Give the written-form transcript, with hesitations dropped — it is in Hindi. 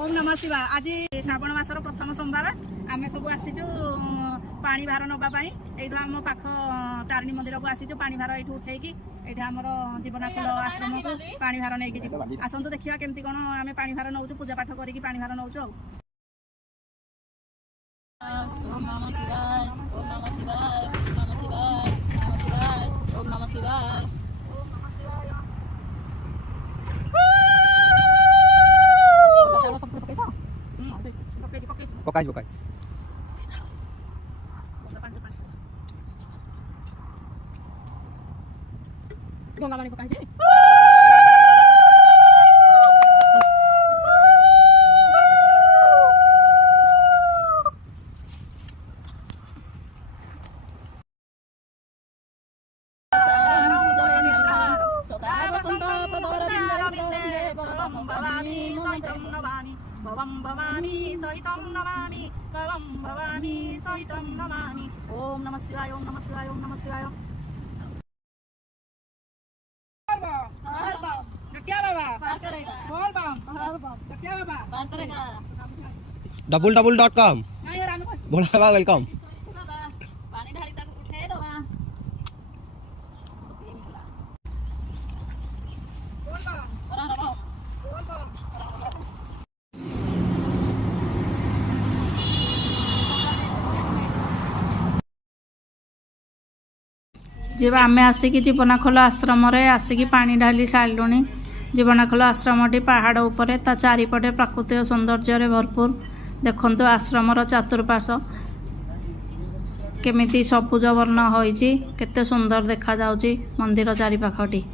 ओम नमः शिवाय। आज श्रावण मासर प्रथम सोमवार आम सब आसीचु पानी भार नापी ये आम पाख तारिणी मंदिर को आसीचु पानी भार ये उठेकी ये आम जीवनाखोल आश्रम को पानी भार नहीं आसतु देखा केमती कौन आम पानी भार नौ पूजा पाठ करके पानी भार नौ। ओम नमः शिवाय ओम नमः शिवाय ओम नमः शिवाय ओम नमः शिवाय। पकाई पकाई गंगा पानी पकाई भवं भवानी सहितं नमामि भवं भवानी सहितं नमामि। ओम नमः शिवाय ओम नमः शिवाय ओम नमः शिवाय। double.com बोला वेलकम। जब आम आसिक जीवनाखोल आश्रम आसिक पानी ढाली सारू। जीवनाखोल आश्रमटी पहाड़ उपरे ता चारिपटे प्राकृतिक सौंदर्य भरपूर। देखंतु आश्रमर चतुर्पार्श्व केमिति सबुज वर्ण होइछि केते सुंदर देखा जाउछि मंदिर चारिपाखटी।